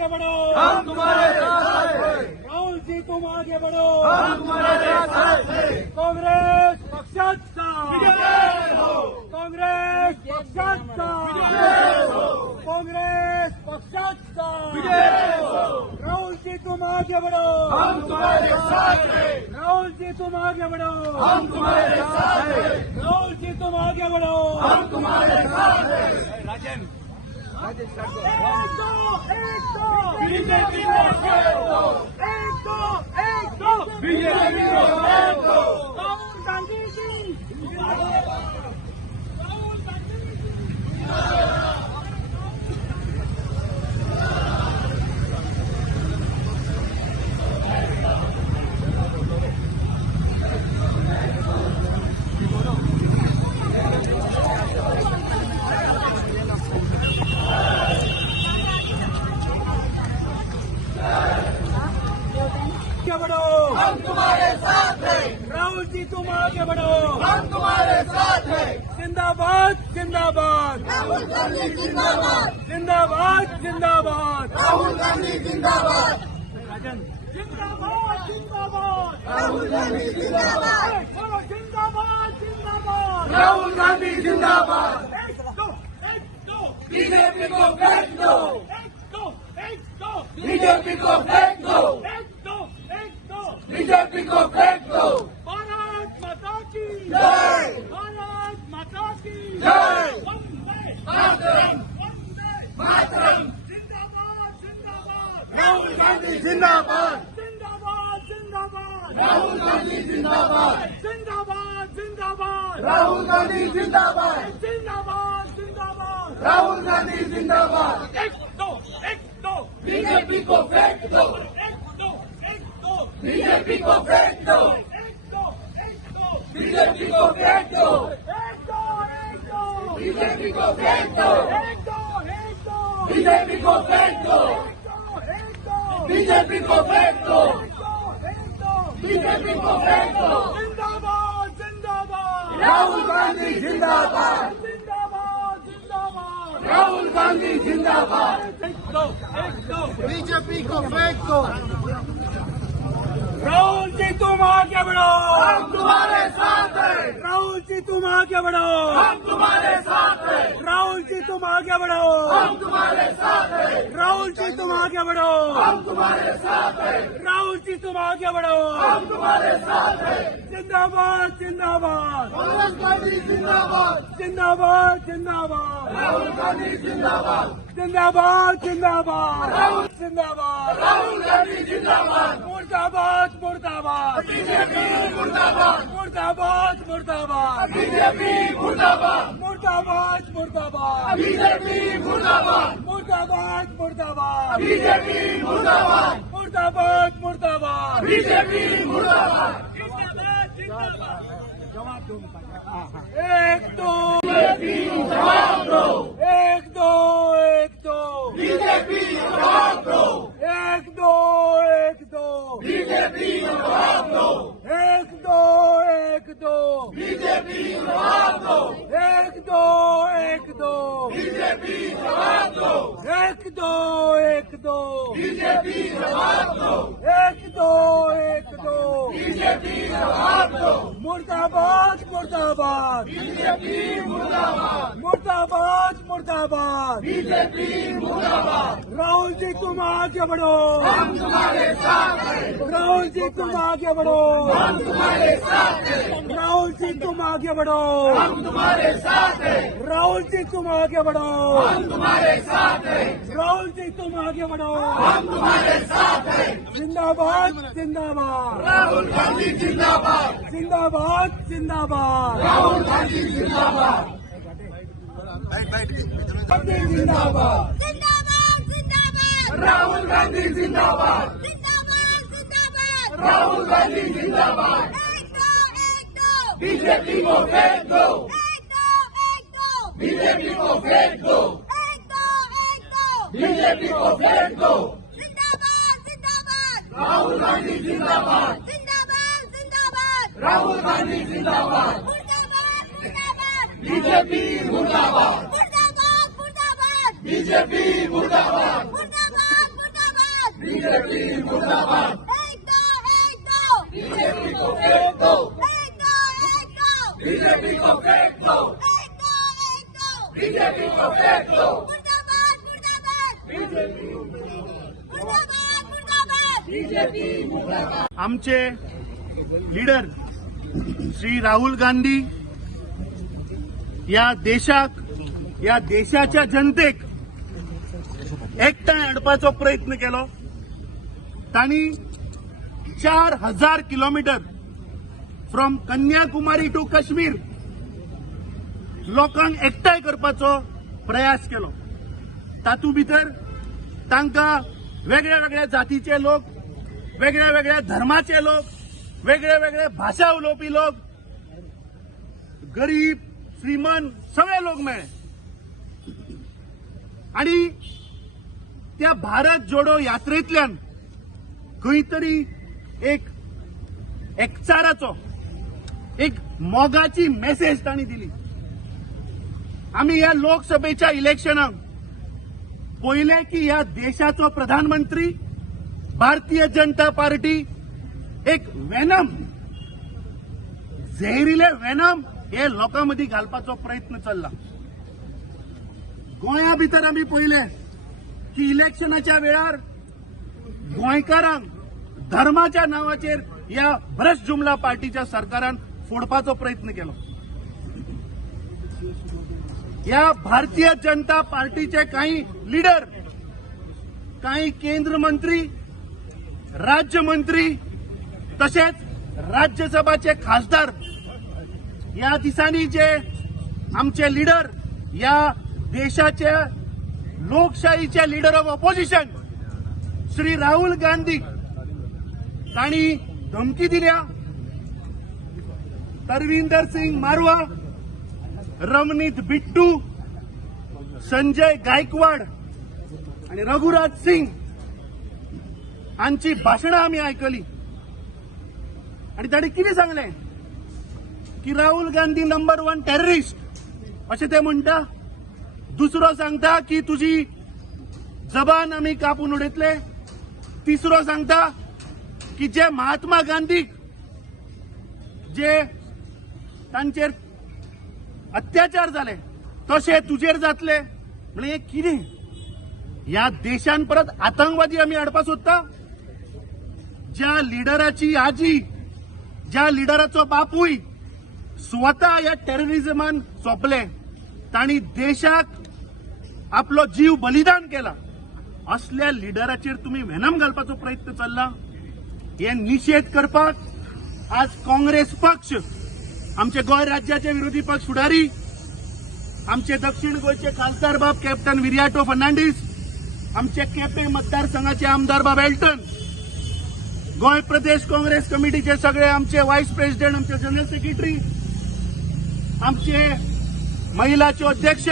आगे बढ़ो, हम तुम्हारे साथ हैं। राहुल जी तुम आगे बढ़ो, हम तुम्हारे साथ हैं। कांग्रेस पक्षाचा, विजय हो, कांग्रेस पक्षाचा, विजय हो, कांग्रेस पक्षाचा, विजय हो। राहुल जी तुम आगे बढ़ो, हम तुम्हारे साथ हैं। राहुल जी तुम आगे बढ़ो, हम तुम्हारे साथ हैं। राहुल जी तुम आगे बढ़ो, हम तुम्हारे साथ हैं। राजन एक दो बीजेपी को फेंक दो, एक दो बीजेपी को फेंक दो। राहुल गांधी जी, राहुल गांधी जी। आगे बढ़ो, हम तुम्हारे साथ हैं। राहुल जी तुम आगे बढ़ो, हम तुम्हारे साथ हैं। जिंदाबाद जिंदाबाद राहुल गांधी जिंदाबाद, जिंदाबाद जिंदाबाद राहुल गांधी जिंदाबाद, राजन जिंदाबाद जिंदाबाद राहुल गांधी जिंदाबाद, बोलो जिंदाबाद जिंदाबाद राहुल गांधी जिंदाबाद। एक दो बीजेपी को फेंक दो, एक दो बीजेपी को फेंक दो, एक दो बीजेपी को फेंक दो। भारत माता की जय, भारत माता की जय। वंदे मातरम, वंदे मातरम। जिंदाबाद जिंदाबाद राहुल गांधी जिंदाबाद, जिंदाबाद जिंदाबाद राहुल गांधी जिंदाबाद, जिंदाबाद जिंदाबाद राहुल गांधी जिंदाबाद, जिंदाबाद जिंदाबाद राहुल गांधी जिंदाबाद। एक दो बीजेपी को फेंक दो, एक दो बीजेपी को फेंक दो, एक दो बीजेपी को फेंक दो, एक दो बीजेपी को फेंक दो, एक दो बीजेपी को फेंक दो, बीजेपी को फेंक दो, बीजेपी को फेंक दो। जिंदाबाद जिंदाबाद राहुल गांधी जिंदाबाद, जिंदाबाद जिंदाबाद राहुल गांधी जिंदाबाद। एक दो बीजेपी को फेंक दो। राहुल जी तुम आगे बढ़ो, हम तुम्हारे साथ हैं। राहुल जी तुम आगे बढ़ो, हम तुम्हारे साथ हैं। राहुल जी तुम आगे बढ़ो, हम तुम्हारे साथ हैं। राहुल जी तुम आगे बढ़ो, हम तुम्हारे साथ हैं। राहुल जी तुम आगे बढ़ो, हम तुम्हारे साथ हैं। जिंदाबाद जिंदाबाद कांग्रेस पार्टी जिंदाबाद, जिंदाबाद जिंदाबाद राहुल गांधी जिंदाबाद, जिंदाबाद जिंदाबाद जिंदाबाद राहुल गांधी जिंदाबाद, मुर्दाबाद मुर्दाबाद बीजेपी मुर्दाबाद, मुर्दाबाद मुर्दाबाद बीजेपी मुर्दाबाद, मुर्दाबाद मुर्दाबाद बीजेपी मुर्दाबाद, मुर्दाबाद मुर्दाबाद बीजेपी मुर्दाबाद, मुर्दाबाद मुर्दाबाद बीजेपी मुर्दाबाद। जवाब दो एक दो जवाब दो, एक दो बीजेपी जवाब दो, एक दो बीजेपी जवाब दो, एक दो बीजेपी जवाब दो, एक दो बीजेपी जवाब दो, एक दो बीजेपी जवाब दो, एक दो बीजेपी जवाब दो, मुर्दाबाद मुर्दाबाद बीजेपी मुर्दाबाद, मुर्दाबाद मुर्दाबाद बीजेपी मुर्दाबाद। राहुल जी तुम आगे बढ़ो, हम तुम्हारे साथ हैं। राहुल जी तुम आगे बढ़ो, हम तुम्हारे साथ हैं। राहुल जी तुम आगे बढ़ो, हम तुम्हारे साथ हैं। राहुल जी तुम आगे बढ़ो, हम तुम्हारे साथ हैं। राहुल जी तुम आगे बढ़ो, हम तुम्हारे साथ हैं। जिंदाबाद जिंदाबाद राहुल गांधी जिंदाबाद, जिंदाबाद जिंदाबाद राहुल गांधी जिंदाबाद, गांधी जिंदाबाद जिंदाबाद जिंदाबाद राहुल गांधी जिंदाबाद, जिंदाबाद जिंदाबाद राहुल गांधी जिंदाबाद। एक दो बीजेपी को फेंक दो, एक दो बीजेपी को फेंक दो, एक दो बीजेपी को फेंक दो। जिंदाबाद जिंदाबाद राहुल गांधी जिंदाबाद, जिंदाबाद जिंदाबाद राहुल गांधी जिंदाबाद, मुर्दाबाद मुर्दाबाद बीजेपी मुर्दाबाद, मुर्दाबाद मुर्दाबाद बीजेपी मुर्दाबाद, मुर्दाबाद मुर्दाबाद बीजेपी मुर्दाबाद एक दो बीजेपी को फेंक दो एक दो बीजेपी को फेंक दो एक दो बीजेपी को फेंक दो मुर्दाबाद मुर्दाबाद आमचे लीडर श्री राहुल गांधी या देशाक या देशाच्या जनतेक एकठांय हाडपाचो प्रयत्न केलो. तांणी 4000 kilometre from Kanyakumari to Kashmir लोकांक एकठांय करपाचो प्रयास केलो. तातूंत भितर तांकां वेगळ्या वेगळ्या जातीचे लोक, वेगळ्या वेगळ्या धर्माचे लोक, वेगळे वेगळे भाषा उलोवपी लोक, गरीब श्रीमंत सगळे लोक मेळ्ळे आणि त्या भारत जोडो यात्रेंतल्यान खंय तरी एक एकचाराचो एक मोगाची मेसेज तांणी दिली. आमी ह्या लोकसभेच्या इलेक्शनाक पळयलें की ह्या देशाचो प्रधानमंत्री भारतीय जनता पार्टी एक वेनम झेहरिले वेनम हे लोकां मदीं घालपाचो प्रयत्न चल्ला. गोंया भितर आमी पळयलें की इलेक्शनाच्या वेळार गोंयकारांक धर्माच्या नांवाचेर ह्या भ्रष्ट जुमला पार्टीच्या सरकारान फोडपाचो प्रयत्न केलो. ह्या भारतीय जनता पार्टीचे काही लीडर, काही केंद्र मंत्री, राज्यमंत्री तशेंच राज्यसभाचे खासदार ह्या दिसांनी जे आमचे लीडर, ह्या देशाचे लोकशाहीचे leader of opposition Shri Rahul Gandhi तांणी धमकी दिल्या. तरविंदर सिंग मारवा, रमनीत बिट्टू, संजय गायकवाड आणि रघुराज सिंग हांची भाशणां आमी आयकली आणि तांणी कितें सांगलें की राहुल गांधी नंबर 1 टेररिस्ट अशें ते म्हणटा. दुसरो सांगता की तुजी जबान आमी कापून उडयतले. तिसरो सांगता की जे महात्मा गांधीक जे तांचेर अत्याचार जाले तशे तुजेर जातले. म्हणजे हे कितें? ह्या देशान परत आतंकवादी आमी हाडपाक सोदता? ज्या लिडराची आजी, ज्या लिडराचो बापूय स्वता ह्या टेररिझमान सोंपले, तांणी देशाक आपलो जीव बलिदान केला, असल्या लिडराचेर तुम्ही वेनम घालपाचो प्रयत्न चल्ला. हे निषेध करपाक आज काँग्रेस पक्ष, आमचे गोंय राज्याचे विरोधी पक्ष फुडारी, आमचे दक्षिण गोंयचे खासदार बाब कॅप्टन विर्याटो फर्नांडीस, आमचे केपें मतदारसंघाचे आमदार बाब एल्टन, गोंय प्रदेश काँग्रेस कमिटीचे सगळे आमचे व्हायस प्रेसिडेंट, आमचे जनरल सेक्रेटरी, आमचे महिलाचे अध्यक्ष,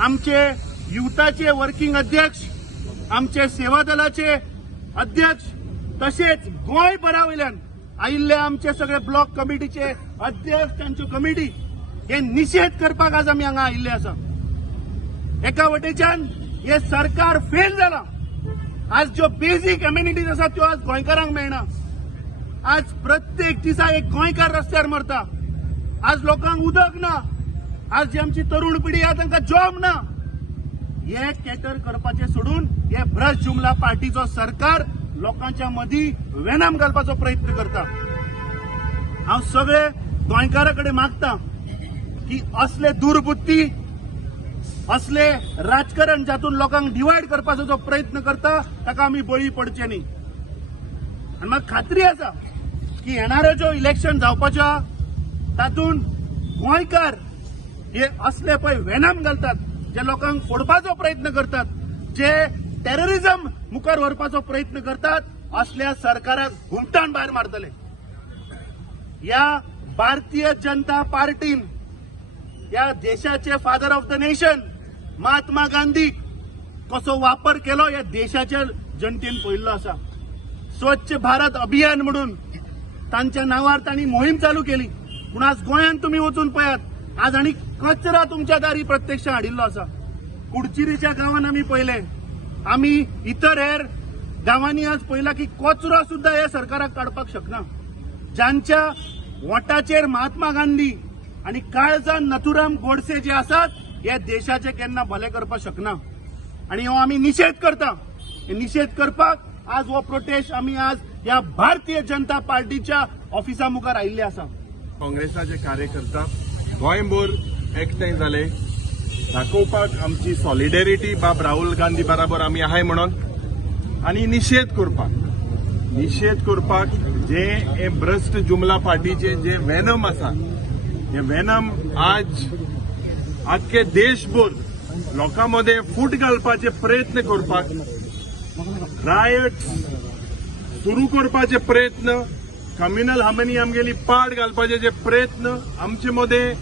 आमचे युथाचे वर्किंग अध्यक्ष, आमचे सेवा दलाचे अध्यक्ष, तसेच गोंय भरावयल्यान आयिल्ले आमचे सगळे ब्लॉक कमिटीचे अध्यक्ष, तांच्यो कमिटी हे निषेध करपाक आज आमी हांगा आयिल्ले आसा. एका वटेच्यान हे सरकार फेल जाला. आज ज्यो बेसिक एम्युनिटीज आसात त्यो आज गोंयकारांक मेळना. आज प्रत्येक दिसा एक गोंयकार रस्त्यार मरता. आज लोकांक उदक ना. आज जी आमची तरुण पिढी आहा तांकां जॉब ना. हे कॅटर करपाचे सोडून हे भ्रष्ट जुमला पार्टीचो सरकार लोकांच्या मदीं वेनम घालपाचो प्रयत्न करता. हांव सगळे गोंयकारा कडेन मागता की असले दुर्बुद्धी, असले राजकारण जातून लोकांक डिवायड करपाचो जो प्रयत्न करता ताका आमी बळी पडचे न्ही. आनी म्हाका खात्री आसा की येणारे जो इलेक्शन जावपाचो आहा तातूंत गोंयकार हे असले पळय वेनम घालतात, जे लोकांक फोडपाचो प्रयत्न करतात, जे टेररिझम मुखार व्हरपाचो प्रयत्न करतात, असल्या सरकाराक घुमटान भायर मारतले. ह्या भारतीय जनता पार्टीन या देशाचे father of the nation Mahatma Gandhi कसो वापर केलो या देशाच्या जनतेन पळयल्लो आसा. स्वच्छ भारत अभियान म्हणून तांच्या नांवार तांणी मोहीम चालू केली. पूण आज गोंयांत तुमी वचून पळयात, आज आनी कचरा तुमच्या दारी प्रत्यक्ष हाडिल्लो आसा. कुडचिरीच्या गांवांत आमी पळयले, आमी इतर हेर गावांनी आज पळयला की कचरो सुद्धा हे सरकाराक काडपाक शकना. ज्यांच्या वोटाचेर महात्मा गांधी आणि काळजान नथुराम गोडसे जे आसात हे देशाचे केन्ना भले करपाक शकना. आणि हो आमी निषेध करता. हे निषेध करपाक आज हो प्रोटेस्ट आमी आज ह्या भारतीय जनता पार्टीच्या ऑफिसा मुखार आयिल्ले आसा. काँग्रेसाचे कार्यकर्ता गोंयभर एकठांय जाले दाखोवपाक आमची सॉलिडेरिटी बाब राहुल गांधी बराबर आमी आहाय म्हणून आनी निषेध करपाक जे हे भ्रष्ट जुमला पार्टीचे जे वेनम आसा हे वेनम आज आख्खे देशभर लोकांमध्ये फूट घालपाचे प्रयत्न करपाक रायट सुरू करपाचे प्रयत्न कम्युनल हार्मनी आमगेली पाड घालपाचे जे प्रयत्न आमचे मध्ये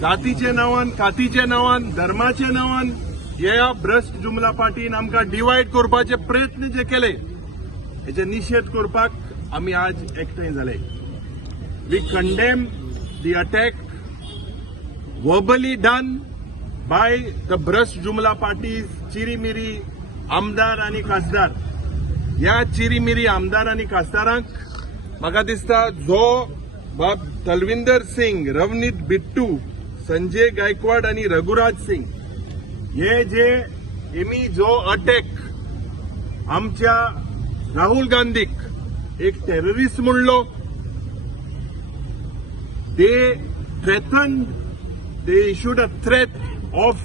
जातीचे नांवान कातीचे नांवान धर्माचे नांवान ह्या भ्रष्ट जुमला पार्टीन आमकां डिवायड करपाचे प्रयत्न जे केले हेचे निषेध करपाक आमी आज एकठांय जाले. We condemn the attack verbally done by the भ्रष्ट जुमला पार्टीज चिरीमिरी आमदार आणि खासदार. ह्या चिरीमिरी आमदार आणि खासदारांक म्हाका दिसता जो बाब तलविंदर सिंग, रवनीत बिट्टू, संजय गायकवाड आणि रघुराज सिंग हे जे हेमी जो अटॅक आमच्या राहुल गांधीक एक टेररिस्ट म्हणलो, they issued a threat of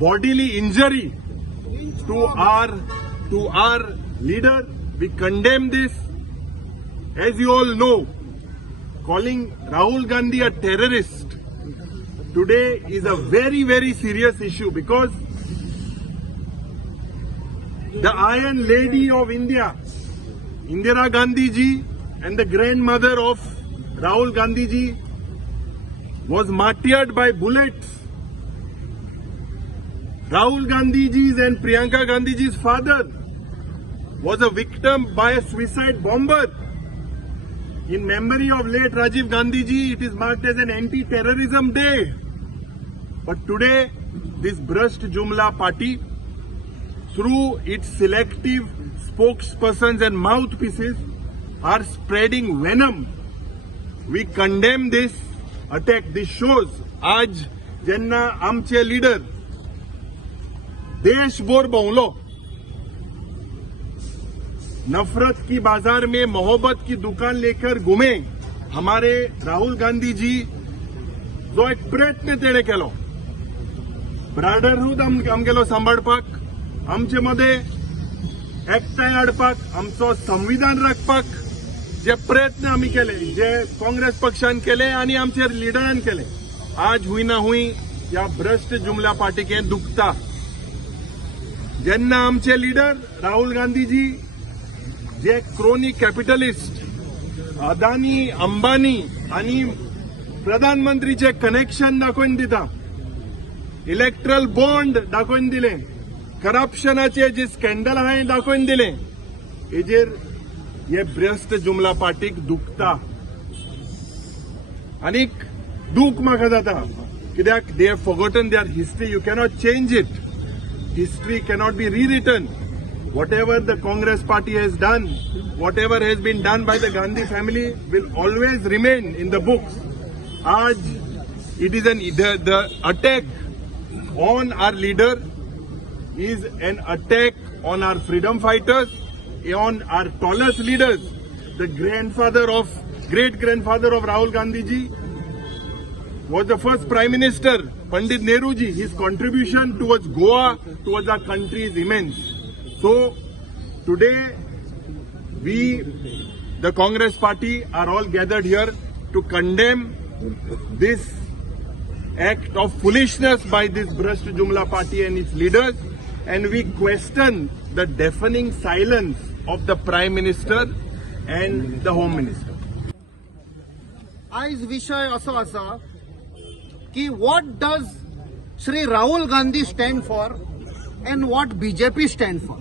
bodily injury to our leader. We condemn this. As you all know, calling Rahul Gandhi a terrorist today is a very, very serious issue because the Iron Lady of India, Indira Gandhi ji, and the grandmother of Rahul Gandhi ji was martyred by bullets. Rahul Gandhi ji's and Priyanka Gandhi ji's father was a victim by a suicide bomber. In memory of late Rajiv Gandhi ji, it is marked as an anti-terrorism day. But today, this Bhrasht Jumla party, through its selective spokespersons and mouthpieces, are spreading venom. We condemn this attack. This shows आज जेन्ना आमचे leader देशभर भोंवलो, नफरत की बाजार में मोहब्बत की दुकान लेकर घूमे, हमारे राहुल गांधी जी जो एक प्रयत्न तेणे केलो ब्रादरहूड आमगेलो सांबाळपाक, आमचे मध्ये एकठांय हाडपाक, आमचो संविधान राखपाक जे प्रयत्न आमी केले, जे काँग्रेस पक्षान केले आणि आमचे लिडरान केले, आज हुई ना हुई या भ्रष्ट जुमला पार्टीक हें दुखता. जेन्ना आमचे लीडर राहुल गांधी जी जे क्रोनी कॅपिटलिस्ट अदानी, अंबानी आणि प्रधानमंत्रीचे कनेक्शन दाखोवन दिता, इलेक्ट्रल बॉन्ड दाखोवन दिले, करप्शनाचे जे स्कॅन्डल आहा हें दाखोवन दिले, हेजेर हे भ्रष्ट जुमला पार्टीक दुखता. आनीक दूख म्हाका जाता कित्याक they have forgotten their history. You cannot change it. History cannot be rewritten. Whatever the Congress party has done, whatever has been done by the Gandhi family will always remain in the books. Aaj, it is the attack on our leader is an attack on our freedom fighters, on our tallest leaders. The great grandfather of Rahul Gandhi ji was the first Prime Minister, Pandit Nehru ji. His contribution towards Goa, towards our country is immense. So, today, we, the Congress party, are all gathered here to condemn this act of foolishness by this Bhrasht Jumla party and its leaders, and we question the deafening silence of the Prime Minister and the Home Minister. आज विषय असो आसा की what does Shri Rahul Gandhi stand for and what BJP stand for.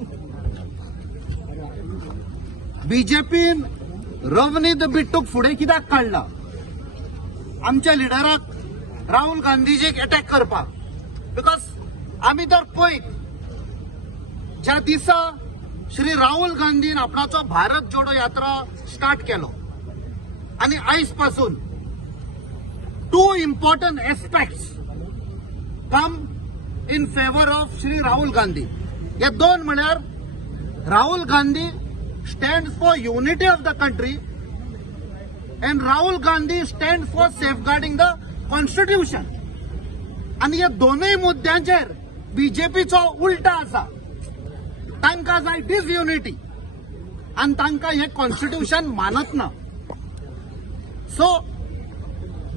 बीजेपीन Ravneet बिट्टूक फुडें कित्याक काडला? आमच्या लिडराक Rahul गांधीजीक attack करपाक. बिकॉज आमी तर पळयत ज्या दिसा श्री राहुल गांधीन आपणाचो भारत जोडो यात्रा स्टार्ट केलो आणि आयज पासून 2 important aspects come in favour of Shri Rahul Gandhi. हे 2 म्हळ्यार Rahul Gandhi stand for unity of the country and Rahul Gandhi stands for safeguarding the constitution. आणि हे दोनूय मुद्द्यांचेर बीजेपीचो उलटा आसा. तांकां जाय डिसयुनिटी आणि तांकां हे कॉन्स्टिट्यूशन मानत ना. सो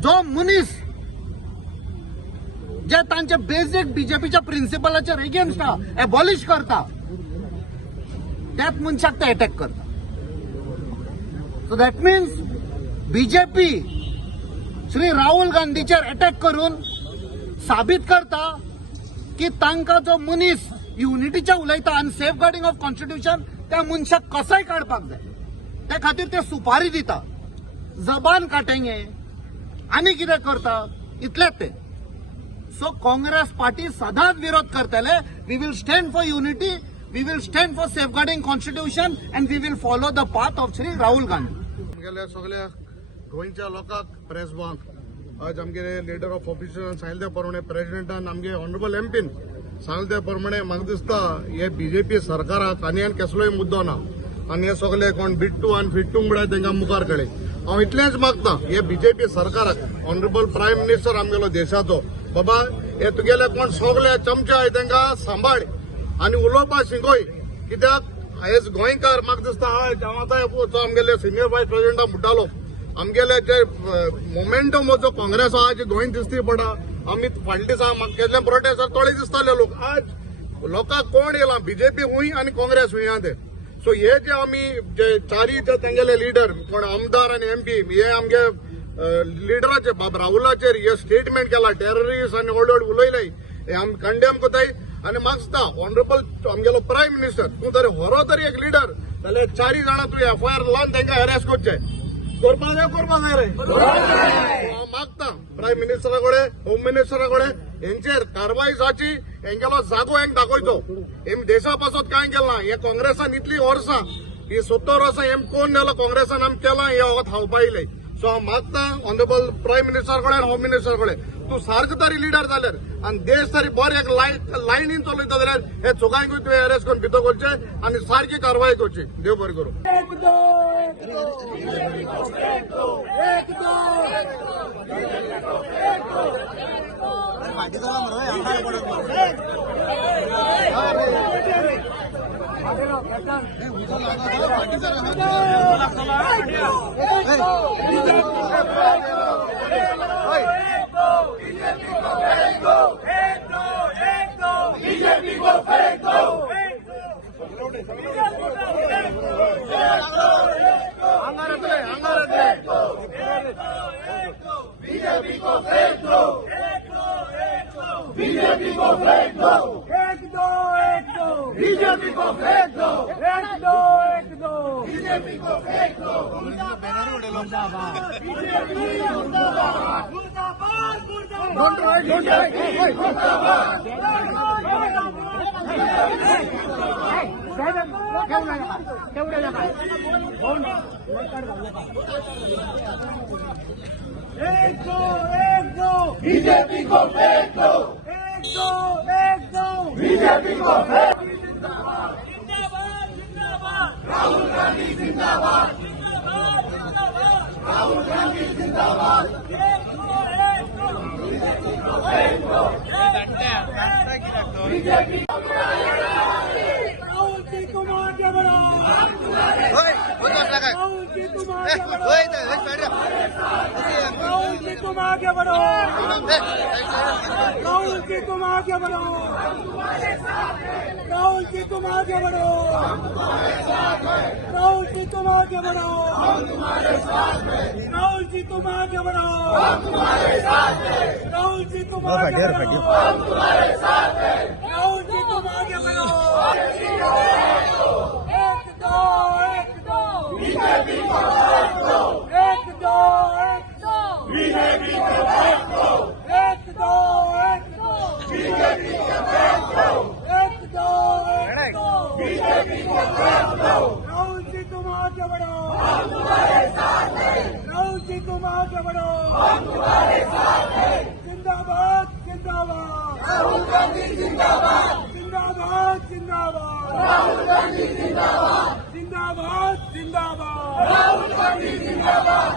जो मनीस जे तांचे बेसिक बीजेपीच्या प्रिन्सिपलाचेर एगेन्स्ट एबॉलिश करता त्याच मनशाक ते अटॅक करता. So that means BJP Shri Rahul गांधीचेर अटॅक करून साबीत करता की तांकां जो मनीस युनिटीचे उलयता आनी सेफगार्डिंग ऑफ कॉन्स्टिट्यूशन त्या मनशाक कसाय काडपाक जाय त्या खातीर ते सुपारी दिता, जबान काटेंगे आनी कितें करता इतलेच ते. सो काँग्रेस पार्टी सदांच विरोध करतले. We will stand for unity, we will stand for safeguarding constitution and we will follow the path of Shri Rahul Gandhi. गेल्या सगळ्या गोंयच्या लोकांक प्रेस बांक आज आमगे लिडर ऑफ ऑपोजिशन सांगिल्ले प्रमाणे प्रेसिडेंटान आमगे ऑनरेबल एमपीन सांगिल्ले प्रमाणे म्हाका दिसता हे बीजेपी सरकाराक आनी कसलोय मुद्दो ना आनी हे सगळे कोण बिट्टू आनी फिट्टू म्हळ्यार तांकां मुखार काडले. हांव इतलेंच मागता हे बीजेपी सरकाराक ऑनरेबल प्रायम मिनिस्टर आमगेलो देशाचो बाबा हे तुगेले कोण सगळे चमचे आहाय तांकां सांबाळ आनी उलोवपा शिकोय. कित्याक हेज गोंयकार म्हाका दिसता हांव आतां आमगेले सिनियर व्हायस प्रेसिडेंटाक म्हणटालो आमगेले जे मोमेंटम जो काँग्रेस आहा जे गोंयन दिसती पडा आमी फाटल्या दिसा म्हाका केल्ले प्रोटेस्ट थोडे दिसताले लोक आज लोकांक कोण येयला बीजेपी हुंय आनी काँग्रेस हुंय आहा ते. सो हे जे आमी जे चारी जे तेंगेले लिडर कोण आमदार आनी एमपी हे आमगे लिडराचे बाब राहुलाचेर हे स्टेटमेंट केला टेररिस्ट आनी व्हड व्हड उलयले हे आमी कंडेम कोताय. आनी म्हाका दिसता ऑनरेबल आमगेलो प्रायम मिनिस्टर तूं तरी व्हरो तरी एक लिडर जाल्यार 4 जाणां तूं एफआयआर लावन तांकां हॅरेस करचें करपा जाय रे. हांव मागता प्रायम मिनिस्टरा कडेन होम मिनिस्टरा कडेन हेंचेर कारवाय जावची, हेंगेलो जागो हेंक दाखयचो. हेम देशा पासत कांय केलें ना. हे काँग्रेसान इतली वर्सां ही 70 वर्सां हेम कोण नेलो काँग्रेसान आमी केलां हे वखत थावपा येयले. सो हांव मागता ऑनरेबल प्रायम मिनिस्टर कडेन होम मिनिस्टर कडेन तूं सारको तरी लिडर जाल्यार आनी देश तरी बरें एक लायनीन चलयता जाल्यार हे चोगांयकूय तुवें अरेस्ट करून भितर करचें आनी सारकी कारवाय करची. देव बरें करूं. बीजेपी को फेंक दो. बीजेपी को फेंक दो. बीजेपी को फेंक दो. एक दो बीजेपी को फेंक दो. एक दो बीजेपी को फेंक दो. एक दो बीजेपी को फेंक दो. एक दो बीजेपी को फेंक. जिंदाबाद जिंदाबाद राहुल गांधी जिंदाबाद. राहुल गांधी जिंदाबाद. बीजेपी राहुल जी तुम आगे बढ़ो. राहुल जी तुम आगे बढ़ो. राहुल जी तुम आगे बढ़ो. राहुल जी तुम आगे बढ़ो. राहुल जी तुम आगे बढ़ो. राहुल जी तुम आगे बढ़ो. राहुल जी तुम आगे बढ़ो. राहुल जी तुम आगे बढ़ो. राहुल जी तुम आगे बढ़ो. एक दो बीजेपी को फेंक दो. एक दो बीजेपी को फेंक दो. एक दो बीजेपी को फेंक दो. एक दो बीजेपी को आगे बढ़ो राहुल जी तुम आगे बढ़ो जिंदाबाद जिंदाबाद राहुल गांधी जिंदाबाद जिंदाबाद जिंदाबाद राहुल गांधी जिंदाबाद जिंदाबाद जिंदाबाद राहुल गांधी जिंदाबाद